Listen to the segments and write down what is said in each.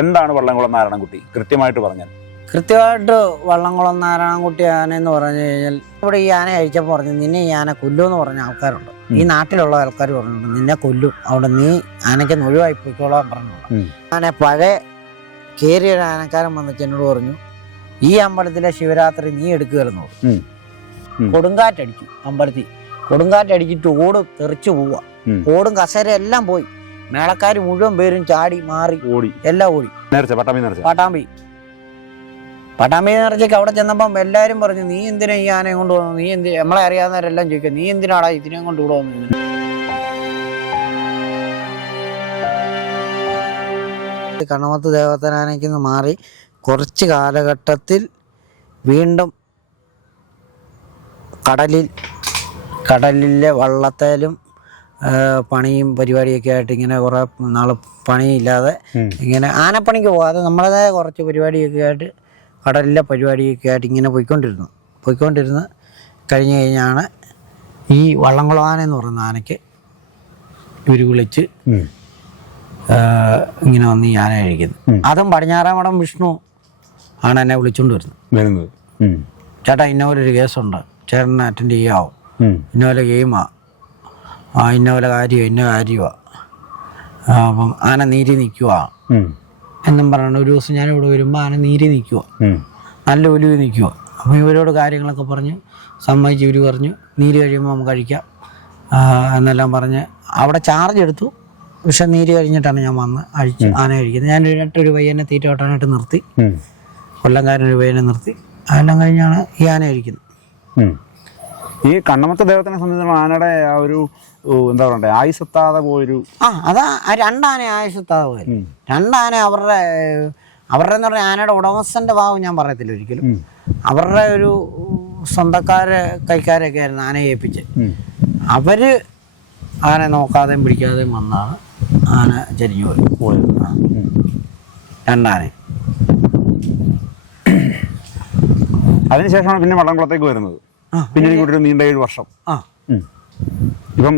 എന്താണ് വള്ളംകുളം നാരായണൻകുട്ടി കൃത്യമായിട്ട് പറഞ്ഞാൽ? കൃത്യമായിട്ട് വള്ളംകുളം നാരായണൻകുട്ടി ആനയെന്ന് പറഞ്ഞു കഴിഞ്ഞാൽ ഇവിടെ ഈ ആന കഴിച്ചപ്പോൾ പറഞ്ഞു നിന്നെ ഈ ആന കൊല്ലുമെന്ന് പറഞ്ഞ ആൾക്കാരുണ്ട്. ഈ നാട്ടിലുള്ള ആൾക്കാർ പറഞ്ഞിട്ടുണ്ട് നിന്നെ കൊല്ലും, അവിടെ നീ ആനയ്ക്ക് ഒഴിവായി പോയിക്കോളാൻ പറഞ്ഞിട്ടുണ്ട്. ആന പഴയ കേറിയ ഒരു ആനക്കാരൻ വന്നിട്ട് എന്നോട് പറഞ്ഞു ഈ അമ്പലത്തിലെ ശിവരാത്രി നീ എടുക്കുകയെന്നു. കൊടുങ്കാറ്റടിച്ചു, അമ്പലത്തിൽ കൊടുങ്കാറ്റടിച്ചിട്ട് ഓട് തെറിച്ചു പോവുക, ഓടും കസേര എല്ലാം പോയി, മേളക്കാർ മുഴുവൻ പേരും ചാടി മാറി ഓടി, എല്ലാം ഓടി. പട്ടാമ്പി നേർച്ചയ്ക്ക് അവിടെ ചെന്നപ്പം എല്ലാവരും പറഞ്ഞു നീ എന്തിനാ ഈ ആനയെ കൊണ്ട് പോകുന്നു, നീ എന്ത്, നമ്മളെ അറിയാവുന്നവരെല്ലാം ചോദിക്കുക നീ എന്തിനാടാ ഇതിനെയും കൊണ്ട് ഇവിടെ വന്നത്. കണ്ണമത്ത് ദേവത്തനാനയ്ക്ക് നിന്ന് മാറി കുറച്ച് കാലഘട്ടത്തിൽ വീണ്ടും കടലിലെ വള്ളത്തേലും പണിയും പരിപാടിയൊക്കെ ആയിട്ട് ഇങ്ങനെ കുറേ നാൾ പണിയില്ലാതെ ഇങ്ങനെ ആനപ്പണിക്ക് പോകാതെ നമ്മളേതായ കുറച്ച് പരിപാടിയൊക്കെ ആയിട്ട് കടലിലെ പരിപാടിയൊക്കെ ആയിട്ട് ഇങ്ങനെ പോയിക്കൊണ്ടിരുന്ന് കഴിഞ്ഞ് കഴിഞ്ഞാണ് ഈ വള്ളംകുളം ആന എന്ന് പറയുന്ന ആനയ്ക്ക് ഇവർ വിളിച്ച് ഇങ്ങനെ വന്ന് ഈ ആന കഴിക്കുന്നത്. അതും പടിഞ്ഞാറേമഠം വിഷ്ണു ആണ് എന്നെ വിളിച്ചുകൊണ്ട് വരുന്നത്. ചേട്ടാ ഇന്ന പോലെ ഒരു കേസുണ്ട്, ചേട്ടനെ അറ്റൻഡ് ചെയ്യാവോ, ഇന്ന പോലെ ഗെയിമാ, ഇന്ന പോലെ ഇന്ന കാര്യമാണ്, അപ്പം ആന നീരി നിൽക്കുക എന്നും പറയണം. ഒരു ദിവസം ഞാനിവിടെ വരുമ്പോൾ ആന നീരി നിൽക്കുക, നല്ല ഒലിവ് നിൽക്കുക. അപ്പോൾ ഇവരോട് കാര്യങ്ങളൊക്കെ പറഞ്ഞ് സമ്മതിച്ച് ഇവർ പറഞ്ഞു നീര് കഴിയുമ്പോൾ നമുക്ക് കഴിക്കാം എന്നെല്ലാം പറഞ്ഞ് അവിടെ ചാർജ് എടുത്തു. പക്ഷെ നീര് കഴിഞ്ഞിട്ടാണ് ഞാൻ വന്ന് ആന കഴിക്കുന്നത്. ഞാൻ ഒരു പയ്യനെ തീറ്റ വെട്ടാനായിട്ട് നിർത്തി, കൊല്ലംകാരനൊരു പയ്യനെ നിർത്തി, അതെല്ലാം കഴിഞ്ഞാണ് ഈ ആന കഴിക്കുന്നത്. ഈ കണ്ണമത്തെ ദൈവത്തിനെ സംബന്ധിച്ചിടത്തോളം ആനയുടെ ആ ഒരു എന്താ പറയണ്ടേ ആയുസെത്താതെ പോയൊരു അതാ രണ്ടാന ആയുസെത്താതെ പോയത്. രണ്ടാന അവരുടെ എന്ന് പറഞ്ഞാൽ ആനയുടെ ഉടമസ്ഥന്റെ ഭാവം ഞാൻ പറയത്തില്ല ഒരിക്കലും. അവരുടെ ഒരു സ്വന്തക്കാരെ കൈക്കാരൊക്കെ ആയിരുന്നു ആനയെ ഏൽപ്പിച്ച്. അവര് ആന നോക്കാതെയും പിടിക്കാതെയും വന്നാണ് ആന ചരിഞ്ഞു പോയത്. രണ്ടാന. അതിനുശേഷമാണ് പിന്നെ വള്ളംകുളത്തേക്ക് വരുന്നത്. പിന്നെ കൂടി ഒരു നീണ്ട 7 വർഷം. ഇപ്പം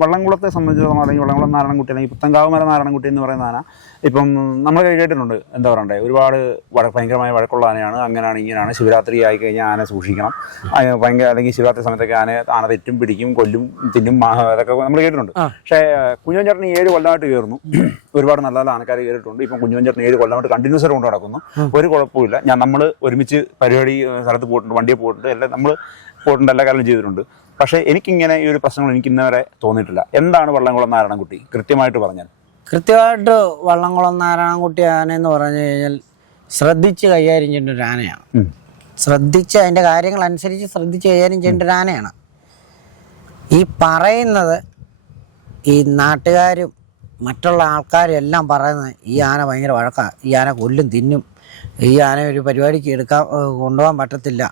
വള്ളംകുളത്തെ സംബന്ധിച്ചിടത്തോളം അല്ലെങ്കിൽ വള്ളംകുളം നാരായണൻകുട്ടി അല്ലെങ്കിൽ പുത്തങ്കാവുമല നാരായണൻകുട്ടി എന്ന് പറയുന്ന ആന ഇപ്പം നമ്മൾ കേട്ടിട്ടുണ്ട്. എന്താ പറയണ്ടേ, ഒരുപാട് ഭയങ്കരമായ വഴക്കുള്ള ആനയാണ്, അങ്ങനെയാണ് ഇങ്ങനെയാണ്, ശിവരാത്രി ആയി കഴിഞ്ഞാൽ ആന സൂക്ഷിക്കണം, ഭയങ്കര അല്ലെങ്കിൽ ശിവരാത്രി സമയത്തൊക്കെ ആന തെറ്റും പിടിക്കും കൊല്ലും തിന്നും അതൊക്കെ നമ്മൾ കേട്ടിട്ടുണ്ട്. പക്ഷേ കുഞ്ഞോൻ ചേട്ടന് 7 കൊല്ലമായിട്ട് കയറുന്നു. ഒരുപാട് നല്ല നല്ല ആനക്കാർ കയറിയിട്ടുണ്ട്. ഇപ്പം കുഞ്ഞോൻ ചേട്ടന് 7 കൊല്ലമായിട്ട് കണ്ടിന്യൂസ് ആയിട്ട് കൊണ്ട് നടക്കുന്നു. ഒരു കുഴപ്പമില്ല. നമ്മൾ ഒരുമിച്ച് പരിപാടി സ്ഥലത്ത് പോയിട്ടുണ്ട്, വണ്ടിയെ പോയിട്ടുണ്ട്, എല്ലാം നമ്മൾ പോയിട്ടുണ്ട്, എല്ലാ കാര്യം ചെയ്തിട്ടുണ്ട്. പക്ഷേ എനിക്കിങ്ങനെ ഈ ഒരു പ്രശ്നങ്ങൾ എനിക്ക് ഇന്നവരെ തോന്നിയിട്ടില്ല. എന്താണ് വള്ളംകുളം നാരായണൻകുട്ടി കൃത്യമായിട്ട് പറഞ്ഞാൽ? കൃത്യമായിട്ട് വള്ളംകുളം നാരായണൻകുട്ടി ആനയെന്ന് പറഞ്ഞു കഴിഞ്ഞാൽ ശ്രദ്ധിച്ച് കൈകാര്യം ചെയ്യേണ്ട ഒരു ആനയാണ്. ശ്രദ്ധിച്ച് അതിൻ്റെ കാര്യങ്ങളനുസരിച്ച് ശ്രദ്ധിച്ച് കൈകാര്യം ചെയ്യേണ്ട ഒരു ആനയാണ്. ഈ പറയുന്നത് ഈ നാട്ടുകാരും മറ്റുള്ള ആൾക്കാരും എല്ലാം പറയുന്നത് ഈ ആന ഭയങ്കര വഴക്കാണ്, ഈ ആന കൊല്ലും തിന്നും, ഈ ആന ഒരു പരിപാടിക്ക് കൊണ്ടുപോകാൻ പറ്റത്തില്ല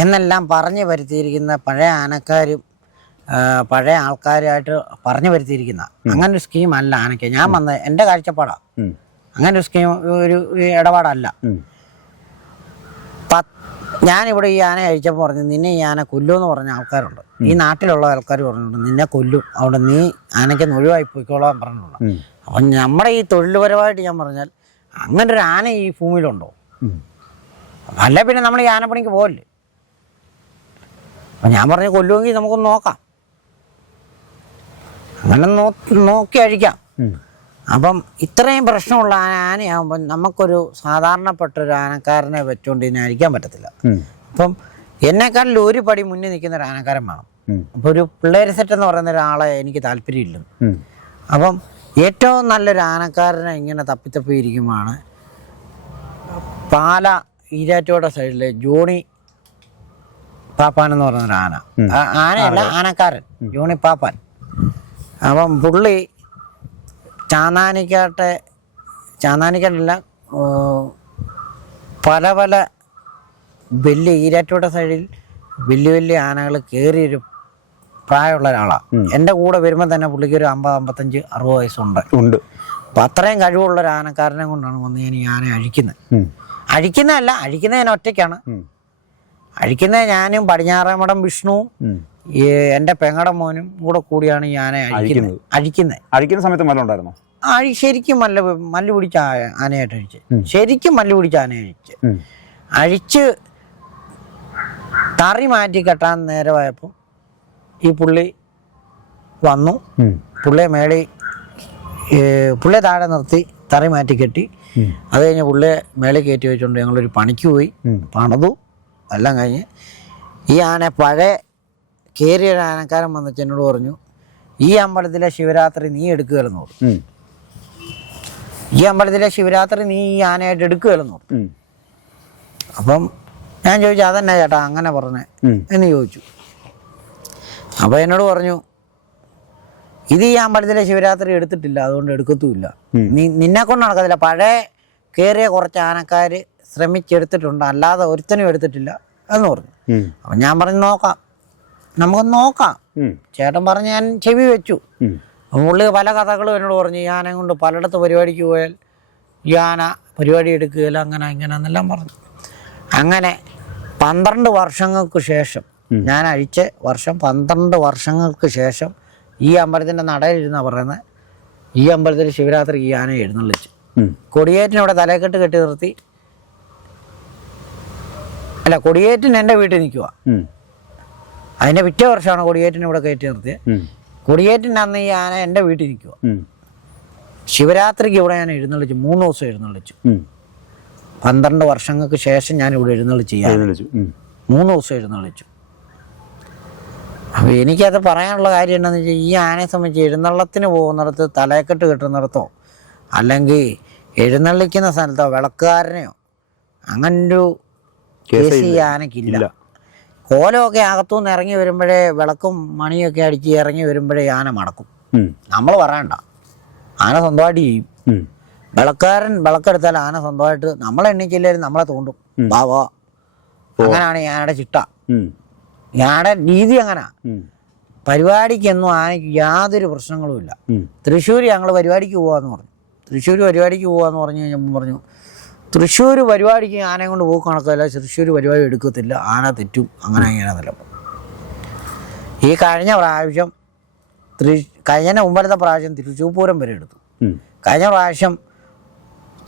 എന്നെല്ലാം പറഞ്ഞു വരുത്തിയിരിക്കുന്ന പഴയ ആനക്കാരും പഴയ ആൾക്കാരുമായിട്ട് പറഞ്ഞു വരുത്തിയിരിക്കുന്ന അങ്ങനെ ഒരു സ്കീം അല്ല ആനയ്ക്ക്. ഞാൻ വന്നത് എൻ്റെ കാഴ്ചപ്പാടാണ്, അങ്ങനെ ഒരു സ്കീം ഒരു ഇടപാടല്ല. ഞാനിവിടെ ഈ ആന കഴിച്ചപ്പോൾ പറഞ്ഞു നിന്നെ ഈ ആന കൊല്ലുമെന്ന് പറഞ്ഞ ആൾക്കാരുണ്ട്. ഈ നാട്ടിലുള്ള ആൾക്കാർ പറഞ്ഞിട്ടുണ്ട് നിന്നെ കൊല്ലും, അവിടെ നീ ആനയ്ക്ക് ഒഴിവായി പോയിക്കോളാൻ പറഞ്ഞിട്ടുണ്ട്. അപ്പം നമ്മുടെ ഈ തൊഴിൽപരമായിട്ട് ഞാൻ പറഞ്ഞാൽ അങ്ങനെ ഒരു ആന ഈ ഭൂമിയിലുണ്ടോ? അല്ല പിന്നെ നമ്മൾ ഈ ആനപ്പണിക്ക് പോകല്ലേ. അപ്പം ഞാൻ പറഞ്ഞു കൊല്ലുമെങ്കിൽ നമുക്കൊന്ന് നോക്കാം, അങ്ങനെ നോക്കി അഴിക്കാം. അപ്പം ഇത്രയും പ്രശ്നമുള്ള ആനയാകുമ്പം നമുക്കൊരു സാധാരണപ്പെട്ട ഒരു ആനക്കാരനെ വെച്ചുകൊണ്ട് ഇതിനെ അഴിക്കാൻ പറ്റത്തില്ല. അപ്പം എന്നെക്കാളിൽ ഒരു പടി മുന്നിൽ നിൽക്കുന്ന ഒരു ആനക്കാരൻ വേണം. അപ്പോൾ ഒരു പിള്ളേര് സെറ്റ് എന്ന് പറയുന്ന ഒരാളെ എനിക്ക് താല്പര്യമില്ല. അപ്പം ഏറ്റവും നല്ലൊരു ആനക്കാരനെ ഇങ്ങനെ തപ്പിത്തപ്പി ഇരിക്കുമ്പോഴാണ് പാല ഈരാറ്റോടെ സൈഡിലെ ജോണി പാപ്പാൻ എന്ന് പറയുന്നൊരു ആനയല്ല ആനക്കാരൻ, ജോണി പാപ്പാൻ. അപ്പം പുള്ളി ചാന്നാനിക്കാട്ടല്ല പല വലിയ ഈരാറ്റോടെ സൈഡിൽ വലിയ ആനകൾ കയറിയൊരു പ്രായമുള്ള ഒരാളാണ്. എൻ്റെ കൂടെ വരുമ്പോൾ തന്നെ പുള്ളിക്ക് ഒരു 50, 55, 60 വയസ്സുണ്ട്. അപ്പം അത്രയും കഴിവുള്ള ഒരു ആനക്കാരനെ കൊണ്ടാണ് വന്ന് ഞാൻ ഈ ആന അഴിക്കുന്നതല്ല, അഴിക്കുന്നത് ഒറ്റയ്ക്കാണ്. അഴിക്കുന്നത് ഞാനും പടിഞ്ഞാറേമഠം വിഷ്ണു എൻ്റെ പെങ്ങടെ മോനും കൂടെ കൂടിയാണ് ഈ ആന അഴിക്കുന്നത്. അഴിക്കുന്ന സമയത്ത് മരം ഉണ്ടായിരുന്നോ? ശരിക്കും മല്ല് പിടിച്ച ആനയായിട്ട് അഴിച്ച്, ശരിക്കും മല്ല് പിടിച്ച ആന അഴിച്ച് തറി മാറ്റി കെട്ടാൻ നേരമായപ്പോൾ ഈ പുള്ളി വന്നു. പുള്ളിയെ താഴെ നിർത്തി തറി മാറ്റി കെട്ടി. അത് കഴിഞ്ഞ് പുള്ളിയെ മേളിൽ കയറ്റി വെച്ചുകൊണ്ട് ഞങ്ങളൊരു പണിക്ക് പോയി, പണിതു. എല്ലാം കഴിഞ്ഞ് ഈ ആന പഴയ കയറിയൊരു ആനക്കാരൻ വന്നിട്ട് എന്നോട് പറഞ്ഞു, ഈ അമ്പലത്തിലെ ശിവരാത്രി നീ എടുക്കുകയെന്ന് പറഞ്ഞു. ഈ അമ്പലത്തിലെ ശിവരാത്രി നീ ഈ ആനയായിട്ട് എടുക്കുകയെന്ന് പറഞ്ഞു. അപ്പം ഞാൻ ചോദിച്ചു, അതെന്നാ ചേട്ടാ അങ്ങനെ പറഞ്ഞേ എന്ന് ചോദിച്ചു. അപ്പോൾ എന്നോട് പറഞ്ഞു, ഇത് ഈ അമ്പലത്തിലെ ശിവരാത്രി എടുത്തിട്ടില്ല, അതുകൊണ്ട് എടുക്കത്തുമില്ല. നിന്നെ കൊണ്ട് നടക്കത്തില്ല. പഴയ കയറിയ കുറച്ച് ആനക്കാർ ശ്രമിച്ചെടുത്തിട്ടുണ്ട്, അല്ലാതെ ഒരുത്തനും എടുത്തിട്ടില്ല എന്ന് പറഞ്ഞു. അപ്പം ഞാൻ പറഞ്ഞു, നോക്കാം, നമുക്കൊന്ന് നോക്കാം. ചേട്ടൻ പറഞ്ഞ് ഞാൻ ചെവി വെച്ചു. പുള്ളി പല കഥകളും എന്നോട് പറഞ്ഞു. ഈ ആനയും കൊണ്ട് പലയിടത്ത് പരിപാടിക്ക് പോയാൽ ഈ ആന പരിപാടി എടുക്കുകയില്ല, അങ്ങനെ ഇങ്ങനെയെന്നെല്ലാം പറഞ്ഞു. അങ്ങനെ 12 വർഷങ്ങൾക്ക് ശേഷം, ഞാൻ അഴിച്ച വർഷം 12 വർഷങ്ങൾക്ക് ശേഷം ഈ അമ്പലത്തിൻ്റെ നടയിലിരുന്ന പറയുന്നത്, ഈ അമ്പലത്തിൽ ശിവരാത്രി ഈ ആന എഴുന്നള്ളിച്ചു. കൊടിയേറ്റിനവിടെ തലക്കെട്ട് കെട്ടി നിർത്തി. അല്ല, കൊടിയേറ്റിന് എൻ്റെ വീട്ടിൽ നിൽക്കുക. അതിൻ്റെ പിറ്റേ വർഷമാണ് കൊടിയേറ്റിന് ഇവിടെ കയറ്റി നിർത്തിയത്. കൊടിയേറ്റിൻ്റെ അന്ന് ഈ ആന എൻ്റെ വീട്ടിൽ നിൽക്കുക. ശിവരാത്രിക്ക് ഇവിടെ ഞാൻ എഴുന്നള്ളിച്ചു, 3 ദിവസം എഴുന്നള്ളിച്ചു. 12 വർഷങ്ങൾക്ക് ശേഷം ഞാൻ ഇവിടെ എഴുന്നള്ളിച്ചു, 3 ദിവസം എഴുന്നള്ളിച്ചു. അപ്പോൾ എനിക്കത് പറയാനുള്ള കാര്യം എന്താണെന്ന് വെച്ചാൽ, ഈ ആനയെ സംബന്ധിച്ച് എഴുന്നള്ളത്തിന് പോകുന്നിടത്ത് തലക്കെട്ട് കെട്ടുന്നിടത്തോ അല്ലെങ്കിൽ എഴുന്നള്ളിക്കുന്ന സ്ഥലത്തോ വിളക്കുകാരനെയോ അങ്ങനൊരു കേസ് ഈ ആനയ്ക്കില്ല. കോലമൊക്കെ അകത്തുനിന്ന് ഇറങ്ങി വരുമ്പോഴേ, വിളക്കും മണിയൊക്കെ അടിച്ച് ഇറങ്ങി വരുമ്പോഴേ ആന മടക്കും. നമ്മൾ പറയണ്ട, ആന സ്വന്തമായിട്ട് ചെയ്യും. വിളക്കാരൻ വിളക്കെടുത്താൽ ആന സ്വന്തമായിട്ട്, നമ്മളെ എണ്ണിച്ചില്ലാലും നമ്മളെ തോണ്ടും, വാ. അങ്ങനെയാണ് ഞാനയുടെ ചിട്ട, ഞാനയുടെ രീതി. അങ്ങനെ പരിപാടിക്കൊന്നും ആനയ്ക്ക് യാതൊരു പ്രശ്നങ്ങളുമില്ല. തൃശ്ശൂർ ഞങ്ങൾ പരിപാടിക്ക് പോകാമെന്ന് പറഞ്ഞു. തൃശ്ശൂർ പരിപാടിക്ക് പോകാമെന്ന് പറഞ്ഞു കഴിഞ്ഞപ്പോൾ പറഞ്ഞു, തൃശ്ശൂർ പരിപാടിക്ക് ആനയെ കൊണ്ട് പോക്ക് കണക്കല്ല, തൃശ്ശൂർ പരിപാടി എടുക്കത്തില്ല, ആന തെറ്റും, അങ്ങനെ ഇങ്ങനെയെന്നല്ല. ഈ കഴിഞ്ഞ പ്രാവശ്യം കഴിഞ്ഞ മുമ്പത്തെ പ്രാവശ്യം തൃശ്ശൂർ പൂരം വരെ എടുത്തു. കഴിഞ്ഞ പ്രാവശ്യം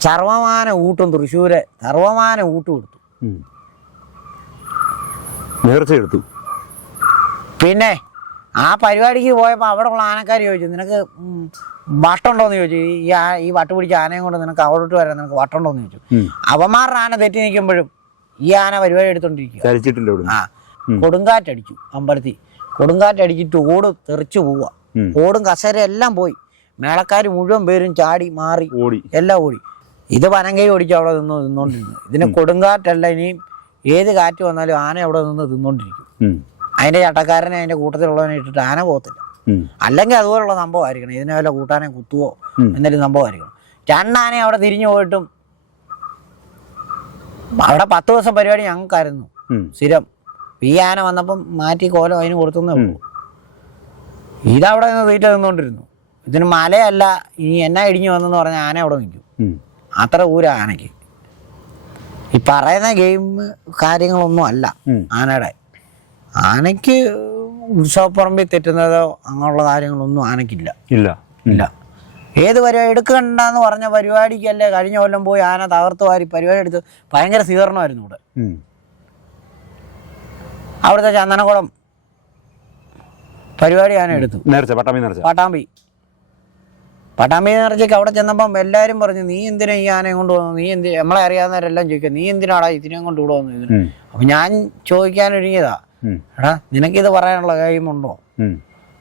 സർവമാന ഊട്ടും, തൃശ്ശൂരെ സർവമാന ഊട്ടും എടുത്തു, നേർച്ചയെടുത്തു. പിന്നെ ആ പരിപാടിക്ക് പോയപ്പോൾ അവിടെ ഉള്ള ആനക്കാർ ചോദിച്ചു, നിനക്ക് വട്ടുണ്ടോയെന്ന് ചോദിച്ചു. ഈ വട്ട് പിടിച്ച ആനയും കൊണ്ട് നിനക്ക് അവിടോട്ട് വരാൻ നിനക്ക് വട്ടുണ്ടോയെന്ന് ചോദിച്ചു. അവന്മാരുടെ ആന തെറ്റി നിൽക്കുമ്പോഴും ഈ ആന പരിപാടി എടുത്തോണ്ടിരിക്കുക. കൊടുങ്കാറ്റടിച്ചു അമ്പലത്തിൽ. കൊടുങ്കാറ്റടിച്ചിട്ട് ഓട് തെറിച്ചു പോവുക. ഓടും കസേര എല്ലാം പോയി. മേളക്കാർ മുഴുവൻ പേരും ചാടി മാറി എല്ലാം ഓടി. ഇത് വനങ്കൈ ഓടിച്ച് അവിടെ നിന്നോണ്ടിരുന്നു. ഇതിന് കൊടുങ്കാറ്റല്ല, ഇനിയും ഏത് കാറ്റ് വന്നാലും ആന അവിടെ നിന്ന് തിന്നോണ്ടിരിക്കും. അതിൻ്റെ ചട്ടക്കാരനെ അതിൻ്റെ കൂട്ടത്തിലുള്ളവനെ ഇട്ടിട്ട് ആന പോകത്തില്ല. അല്ലെങ്കിൽ അതുപോലുള്ള സംഭവമായിരിക്കണം. ഇതിനെ വല്ല കൂട്ടാനെ കുത്തുവോ എന്നൊരു സംഭവമായിരിക്കണം. 2 ആനയെ അവിടെ തിരിഞ്ഞു പോയിട്ടും അവിടെ 10 ദിവസം പരിപാടി ഞങ്ങൾക്കായിരുന്നു സ്ഥിരം. ഈ ആന വന്നപ്പം മാറ്റി കോലം അതിന് കൊടുത്തുന്നേ ഉള്ളൂ. ഇതവിടെ നിന്ന് തീറ്റ നിന്നുകൊണ്ടിരുന്നു. ഇതിന് മലയല്ല, ഇനി എന്നാ ഇടിഞ്ഞു വന്നെന്ന് പറഞ്ഞാൽ ആന അവിടെ നിൽക്കും. അത്ര ഊര ആനയ്ക്ക്. ഈ പറയുന്ന ഗെയിം കാര്യങ്ങളൊന്നും അല്ല ആനയുടെ. ആനയ്ക്ക് ഉത്സവപ്പറമ്പിൽ തെറ്റുന്നതോ അങ്ങനെയുള്ള കാര്യങ്ങളൊന്നും ആനയ്ക്കില്ല. ഇല്ല. ഏത് പരിപാടി എടുക്കണ്ടെന്ന് പറഞ്ഞ പരിപാടിക്കല്ലേ കഴിഞ്ഞ കൊല്ലം പോയി ആന തകർത്ത് വാരി പരിപാടി എടുത്ത് ഭയങ്കര സ്വീകരണമായിരുന്നു ഇവിടെ. അവിടുത്തെ ചന്ദനക്കുളം പരിപാടി ആന എടുത്തു. പട്ടാമ്പി നേർച്ചയ്ക്ക് അവിടെ ചെന്നപ്പം എല്ലാവരും പറഞ്ഞു, നീ എന്തിനാ ഈ ആനയും കൊണ്ട് പോകുന്നു, നീ നമ്മളെ അറിയാവുന്നവരെല്ലാം ചോദിക്കുക, നീ എന്തിനാടാ ഇതിനെയും കൊണ്ട് ഇവിടെ വന്നു ഇതിന്. അപ്പം ഞാൻ ചോദിക്കാനൊരുങ്ങിയതാ, എടാ നിനക്കിത് പറയാനുള്ള കഴിയുമുണ്ടോ?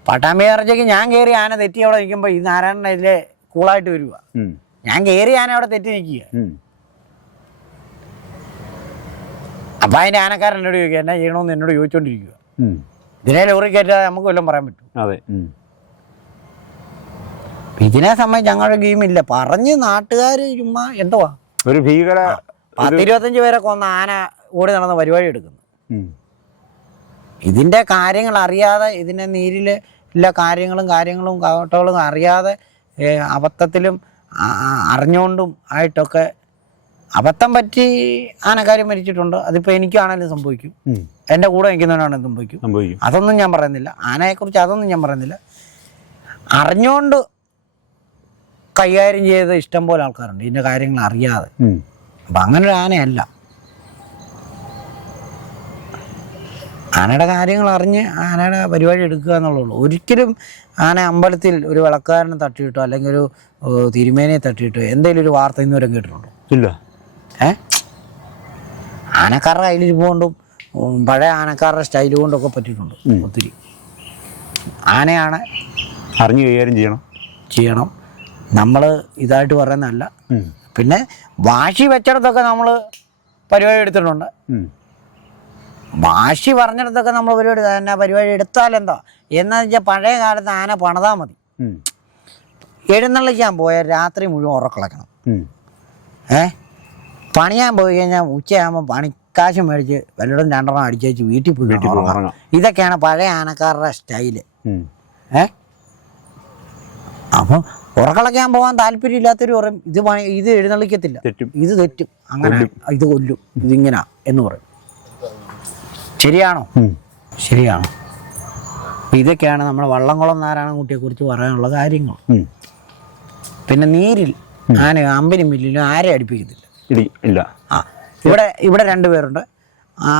പട്ടാമ്പി നേർച്ചയ്ക്ക് ഞാൻ കയറി ആന തെറ്റി അവിടെ നിൽക്കുമ്പോൾ ഈ നാരായണൻ ഇതിലെ കൂളായിട്ട് വരിക. ഞാൻ കയറി ആന അവിടെ തെറ്റി നിൽക്കുക. അപ്പം അതിൻ്റെ ആനക്കാരൻ എന്നോട് ചോദിക്കുക, എന്നാ ചെയ്യണമെന്ന് എന്നോട് ചോദിച്ചോണ്ടിരിക്കുക. ഇതിനെ ലോറി കയറ്റാതെ നമുക്ക് വല്ലതും പറയാൻ പറ്റും? അതെ. ഇതിനെ സംബന്ധിച്ച് ഞങ്ങളുടെ ഗെയിമില്ല. പറഞ്ഞ് നാട്ടുകാർ ചുമ്മാ എന്തുവാ ഒരു ഭീകര 10-25 പേരെ കൊന്ന ആന ഓടി നടന്ന പരിപാടി എടുക്കുന്നു. ഇതിൻ്റെ കാര്യങ്ങൾ അറിയാതെ, ഇതിൻ്റെ നീരിലുള്ള കാര്യങ്ങളും കാട്ടകളും അറിയാതെ അബദ്ധത്തിലും അറിഞ്ഞുകൊണ്ടും ആയിട്ടൊക്കെ അബദ്ധം പറ്റി ആനക്കാർ മരിച്ചിട്ടുണ്ട്. അതിപ്പോൾ എനിക്കാണെങ്കിലും സംഭവിക്കും, എൻ്റെ കൂടെ നിൽക്കുന്നവനാണെങ്കിലും സംഭവിക്കും. അതൊന്നും ഞാൻ പറയുന്നില്ല. ആനയെക്കുറിച്ച് അതൊന്നും ഞാൻ പറയുന്നില്ല. അറിഞ്ഞുകൊണ്ട് കൈകാര്യം ചെയ്ത് ഇഷ്ടം പോലെ ആൾക്കാരുണ്ട് ഇതിൻ്റെ കാര്യങ്ങൾ അറിയാതെ. അപ്പം അങ്ങനെ ഒരു ആനയല്ല. ആനയുടെ കാര്യങ്ങൾ അറിഞ്ഞ് ആനയുടെ പരിപാടി എടുക്കുക എന്നുള്ളൂ. ഒരിക്കലും ആന അമ്പലത്തിൽ ഒരു വിളക്കാരനെ തട്ടിയിട്ടോ അല്ലെങ്കിൽ ഒരു തിരുമേനയെ തട്ടിയിട്ടോ എന്തെങ്കിലും ഒരു വാർത്ത ഇന്നുവരെ കേട്ടിട്ടുണ്ടോ? ഇല്ല. ആനക്കാരുടെ കയ്യിലിരിപ്പുകൊണ്ടും പഴയ ആനക്കാരുടെ സ്റ്റൈൽ കൊണ്ടൊക്കെ പറ്റിയിട്ടുണ്ട് ഒത്തിരി. ആനയാണ് അറിഞ്ഞ് കൈകാര്യം ചെയ്യണം. നമ്മൾ ഇതായിട്ട് പറയുന്നതല്ല. പിന്നെ വാശി വെച്ചിടത്തൊക്കെ നമ്മൾ പരിപാടി എടുത്തിട്ടുണ്ട്. വാശി പറഞ്ഞിടത്തൊക്കെ നമ്മൾ പരിപാടി എടുത്താലെന്താ എന്ന് വെച്ചാൽ പഴയ കാലത്ത് ആന പണിതാൽ മതി. എഴുന്നള്ളിക്കാൻ പോയാൽ രാത്രി മുഴുവൻ ഉറക്കളക്കണം. പണിയാൻ പോയി കഴിഞ്ഞാൽ ഉച്ചയാകുമ്പോൾ പണിക്കാശ് മേടിച്ച് വല്ലതും 2 അടിച്ചേച്ച് വീട്ടിൽ പോയി ഉറങ്ങാം. ഇതൊക്കെയാണ് പഴയ ആനക്കാരുടെ സ്റ്റൈല്. അപ്പം ഉറക്കളയ്ക്കാൻ പോകാൻ താല്പര്യമില്ലാത്തൊരു പറയും ഇത് എഴുന്നള്ളിക്കത്തില്ല, ഇത് തെറ്റും, അങ്ങനെ ഇത് കൊല്ലും, ഇതിങ്ങനെ എന്ന് പറയും. ശരിയാണോ? ശരിയാണ്. ഇതൊക്കെയാണ് നമ്മുടെ വള്ളംകുളം നാരായണൻകുട്ടിയെ കുറിച്ച് പറയാനുള്ള കാര്യങ്ങൾ. പിന്നെ നീരിൽ ആന അമ്പലും മില്ലിലും ആരെ അടുപ്പിക്കത്തില്ല. ഇവിടെ 2 പേരുണ്ട്.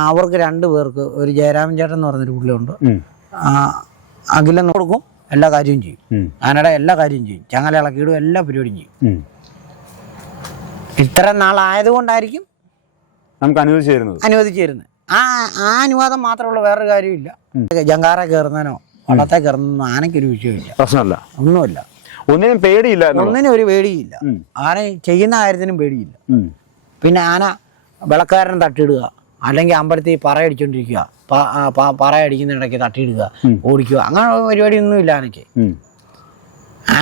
അവർക്ക് 2 പേർക്ക് ഒരു ജയരാമൻ ചേട്ടൻ എന്ന് പറഞ്ഞൊരു പുള്ളിയുണ്ട്. അഖിലം കൊടുക്കും, എല്ലാ കാര്യവും ചെയ്യും. ആനയുടെ എല്ലാ കാര്യവും ചെയ്യും. ചങ്ങല ഇളക്കിയിടും, എല്ലാ പരിപാടിയും ചെയ്യും. ഇത്ര നാളായതുകൊണ്ടായിരിക്കും നമുക്ക് അനുവദിച്ചു തരുന്നത്. ആ അനുവാദം മാത്രമുള്ള വേറൊരു കാര്യമില്ല. ജങ്കാറ കയറുന്നതിനോ വള്ളത്തെ കയറുന്നതിനോ ആനയ്ക്കൊരു വിഷയമില്ല, പ്രശ്നമല്ല, ഒന്നുമില്ല. ഒന്നിനും പേടിയില്ല, ഒന്നിനും ഒരു പേടിയില്ല. ആന ചെയ്യുന്ന കാര്യത്തിനും പേടിയില്ല. പിന്നെ ആന വിളക്കാരൻ തട്ടിയിടുക, അല്ലെങ്കിൽ അമ്പലത്തിൽ പറയടിച്ചോണ്ടിരിക്കുക, പറയടിക്കുന്നിടയ്ക്ക് തട്ടിയിടുക, ഓടിക്കുക, അങ്ങനെ പരിപാടിയൊന്നും ഇല്ല ആനയ്ക്ക്.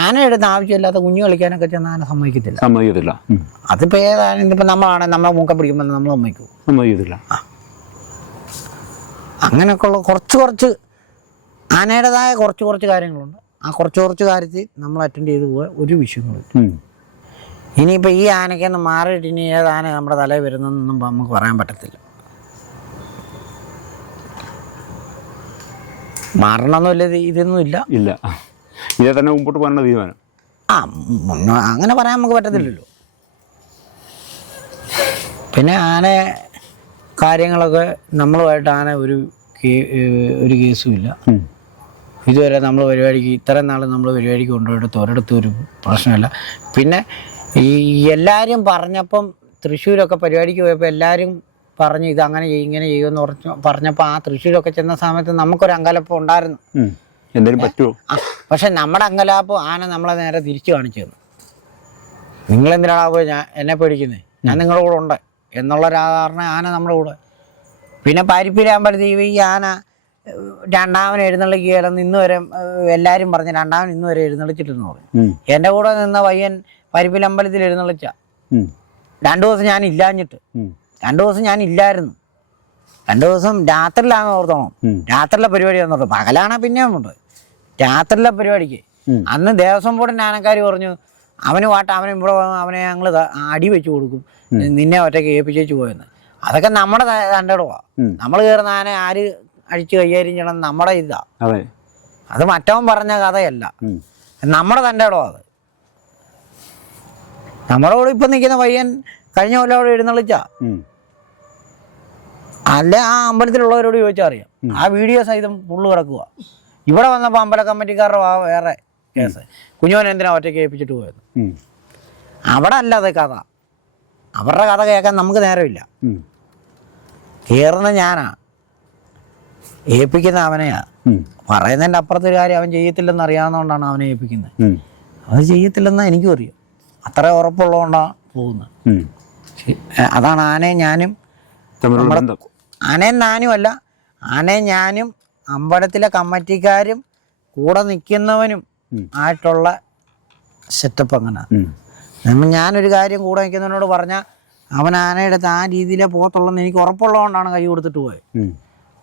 ആന എടുത്ത് ആവശ്യമില്ലാത്ത കുഞ്ഞു കളിക്കാനൊക്കെ ചെന്ന് ആന സമ്മതിക്കത്തില്ല. അതിപ്പോ ഏതായാലും ഇപ്പൊ നമ്മളാണെങ്കിൽ നമ്മളെ മൂക്കം പിടിക്കുമ്പോൾ നമ്മൾ സമ്മതിക്കില്ല. അങ്ങനെയൊക്കെ ഉള്ള കുറച്ച് ആനയുടേതായ കുറച്ച് കാര്യങ്ങളുണ്ട്. ആ കുറച്ച് കാര്യത്തിൽ നമ്മൾ അറ്റൻഡ് ചെയ്ത് പോകാൻ ഒരു വിഷയങ്ങളും. ഇനിയിപ്പോൾ ഈ ആനയ്ക്കൊന്ന് മാറിയിട്ട് ഇനി ഏത് ആന നമ്മുടെ തലയിൽ വരുന്നതെന്നൊന്നും നമുക്ക് പറയാൻ പറ്റത്തില്ല. മാറണമെന്നില്ല, ഇതൊന്നും ഇല്ല. ഇതേ തന്നെ മുമ്പോട്ട് പോകാനുള്ള തീരുമാനം. അങ്ങനെ പറയാൻ നമുക്ക് പറ്റത്തില്ലല്ലോ. പിന്നെ ആന കാര്യങ്ങളൊക്കെ നമ്മളുമായിട്ട് ആന ഒരു കേസും ഇല്ല ഇതുവരെ. നമ്മൾ പരിപാടിക്ക് ഇത്രയും നാൾ നമ്മൾ പരിപാടിക്ക് കൊണ്ടുപോയിട്ട് ഒരിടത്തും ഒരു പ്രശ്നമില്ല. പിന്നെ ഈ എല്ലാവരും പറഞ്ഞപ്പം തൃശ്ശൂരൊക്കെ പരിപാടിക്ക് പോയപ്പോൾ എല്ലാവരും പറഞ്ഞു ഇത് അങ്ങനെ ചെയ്യും ഇങ്ങനെ ചെയ്യുമെന്ന് പറഞ്ഞപ്പോൾ ആ തൃശ്ശൂരൊക്കെ ചെന്ന സമയത്ത് നമുക്കൊരു അങ്കലാപ്പ് ഉണ്ടായിരുന്നു. എന്തെങ്കിലും പറ്റുമോ? പക്ഷെ നമ്മുടെ അങ്കലാപ്പ് ആന നമ്മളെ നേരെ തിരിച്ചു കാണിച്ചു തന്നു. നിങ്ങളെന്തിനാണാ പോയി എന്നെ പേടിക്കുന്നത്, ഞാൻ നിങ്ങളുടെ കൂടെ ഉണ്ട് എന്നുള്ള കാരണം ആന നമ്മുടെ കൂടെ. പിന്നെ പരിപ്പിലാകുമ്പോഴത്തേക്ക് ഈ ആന രണ്ടാമൻ എഴുന്നള്ളിക്കുകയാണെന്ന് ഇന്ന് വരെ എല്ലാവരും പറഞ്ഞ് രണ്ടാമൻ ഇന്ന് വരെ എഴുന്നള്ളിച്ചിട്ടെന്ന് പറയും. എൻ്റെ കൂടെ നിന്ന പയ്യൻ പരിപ്പിലമ്പലത്തിൽ എഴുന്നള്ളിച്ച 2 ദിവസം ഞാൻ ഇല്ലാഞ്ഞിട്ട് 2 ദിവസം ഞാൻ ഇല്ലായിരുന്നു. 2 ദിവസം രാത്രിയിലാണെന്ന് ഓർത്തോണം. രാത്രിയിലെ പരിപാടിയാണെന്ന് ഓർത്തോ. പകലാണ് പിന്നെ ഉണ്ട്. രാത്രിയിലെ പരിപാടിക്ക് അന്ന് ദേവസ്വം ബോർഡിൻ്റെ ആനക്കാർ പറഞ്ഞു അവന് അവനെ ഇവിടെ അവനെ ഞങ്ങൾ അടി വെച്ച് കൊടുക്കും, നിന്നെ ഒറ്റയ്ക്ക് ഏൽപ്പിച്ചേച്ച് പോയെന്ന്. അതൊക്കെ നമ്മുടെ തൻ്റെ ഇടവാണ്. നമ്മൾ കയറുന്ന ആന ആര് അഴിച്ച് കൈകാര്യം ചെയ്യണം നമ്മുടെ ഇതാ. അത് മറ്റവൻ പറഞ്ഞ കഥയല്ല, നമ്മുടെ തൻ്റെ ഇടവാ. അത് നമ്മുടെ കൂടെ ഇപ്പം നിൽക്കുന്ന പയ്യൻ കഴിഞ്ഞ കൊല്ലം അവിടെ എഴുന്നള്ളിച്ച അല്ല ആ അമ്പലത്തിലുള്ളവരോട് ചോദിച്ചാൽ അറിയാം. ആ വീഡിയോ സഹിതം ഫുള്ള് കിടക്കുക. ഇവിടെ വന്നപ്പോൾ അമ്പല കമ്മിറ്റിക്കാരുടെ വേറെ കേസ്, കുഞ്ഞോനെ എന്തിനാ ഒറ്റയ്ക്ക് ഏൽപ്പിച്ചിട്ട് പോയത്. അവിടെ അല്ല അത് കഥ. അവരുടെ കഥ കേൾക്കാൻ നമുക്ക് നേരമില്ല. കയറുന്ന ഞാനാ, ഏൽപ്പിക്കുന്ന അവനെയാ. പറയുന്നതിൻ്റെ അപ്പുറത്തൊരു കാര്യം അവൻ ചെയ്യത്തില്ലെന്ന് അറിയാവുന്നതുകൊണ്ടാണ് അവനെ ഏൽപ്പിക്കുന്നത്. അത് ചെയ്യത്തില്ലെന്ന് എനിക്കും അറിയാം. അത്ര ഉറപ്പുള്ളതുകൊണ്ടാണ് പോകുന്നത്. അതാണ് ആനയും ഞാനും ആനയും ഞാനും അല്ല, ആനയും ഞാനും അമ്പലത്തിലെ കമ്മിറ്റിക്കാരും കൂടെ നിൽക്കുന്നവനും ആയിട്ടുള്ള സെറ്റപ്പ് അങ്ങനെ. ഞാനൊരു കാര്യം കൂടെ നിൽക്കുന്നവനോട് പറഞ്ഞാൽ അവൻ ആനയെടുത്ത് ആ രീതിയിലേ പോകത്തുള്ളെന്ന് എനിക്ക് ഉറപ്പുള്ളതുകൊണ്ടാണ് കൈ കൊടുത്തിട്ട് പോയത്.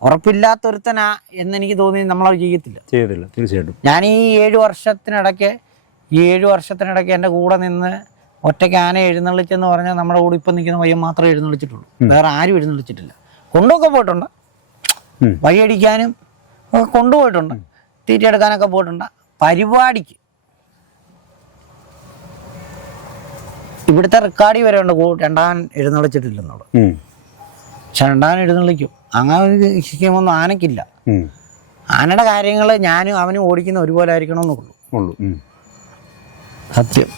ഉറപ്പില്ലാത്തൊരുത്തനാ എന്നെനിക്ക് തോന്നി നമ്മളത് ചെയ്യത്തില്ല. തീർച്ചയായിട്ടും. ഞാൻ ഈ 7 വർഷത്തിനിടയ്ക്ക് എൻ്റെ കൂടെ നിന്ന് ഒറ്റയ്ക്ക് ആന എഴുന്നള്ളിച്ചെന്ന് പറഞ്ഞാൽ നമ്മുടെ കൂടെ ഇപ്പം നിൽക്കുന്ന പയ്യൻ മാത്രമേ എഴുന്നള്ളിച്ചിട്ടുള്ളൂ. വേറെ ആരും എഴുന്നള്ളിച്ചിട്ടില്ല. കൊണ്ടുമൊക്കെ പോയിട്ടുണ്ട്, വഴിയടിക്കാനും ഒക്കെ കൊണ്ടുപോയിട്ടുണ്ട്, തീറ്റയെടുക്കാനൊക്കെ പോയിട്ടുണ്ട്. പരിപാടിക്ക് ഇവിടുത്തെ റെക്കാർഡി വരെ ഉണ്ട് രണ്ടാൻ എഴുന്നള്ളിച്ചിട്ടില്ലെന്നുള്ളത്. പക്ഷെ രണ്ടാൻ എഴുന്നള്ളിക്കും. അങ്ങനെ ശിക്കുമൊന്നും ആനയ്ക്കില്ല. ആനയുടെ കാര്യങ്ങൾ ഞാനും അവനും ഓടിക്കുന്ന ഒരുപോലെ ആയിരിക്കണമെന്നുള്ളൂ. സത്യം.